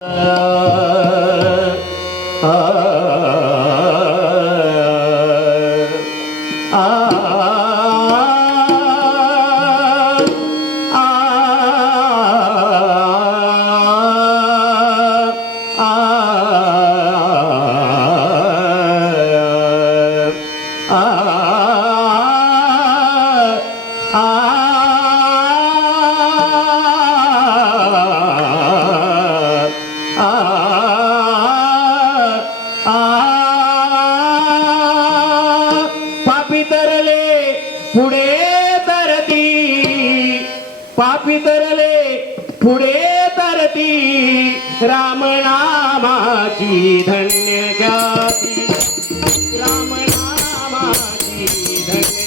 uh, uh. पापी तरले पुढे तरती. रामनामाची धन्य जाती. राम नामाची धन्य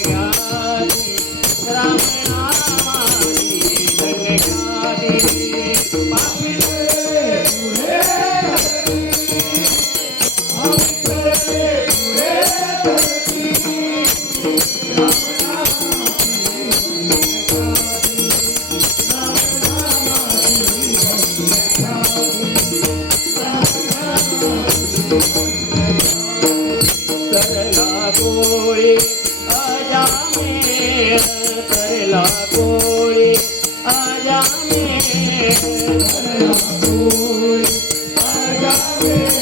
Bobby.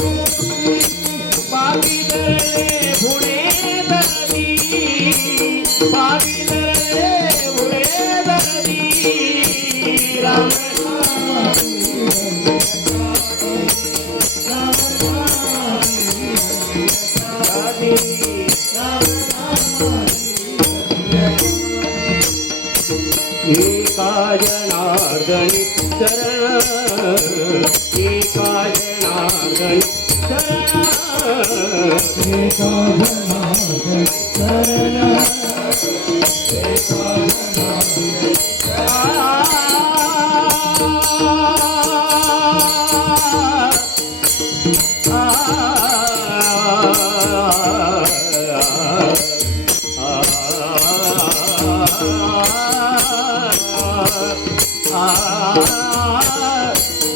काजनार्दनि चरण हे काजनार्दनि चरण हे काजनार्दनि चरण हे काजनार्दनि चरण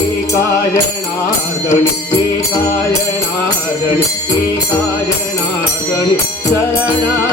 एकाय नार्दणी एकाय नार्दणी एकाय नार्दणी शरण नाम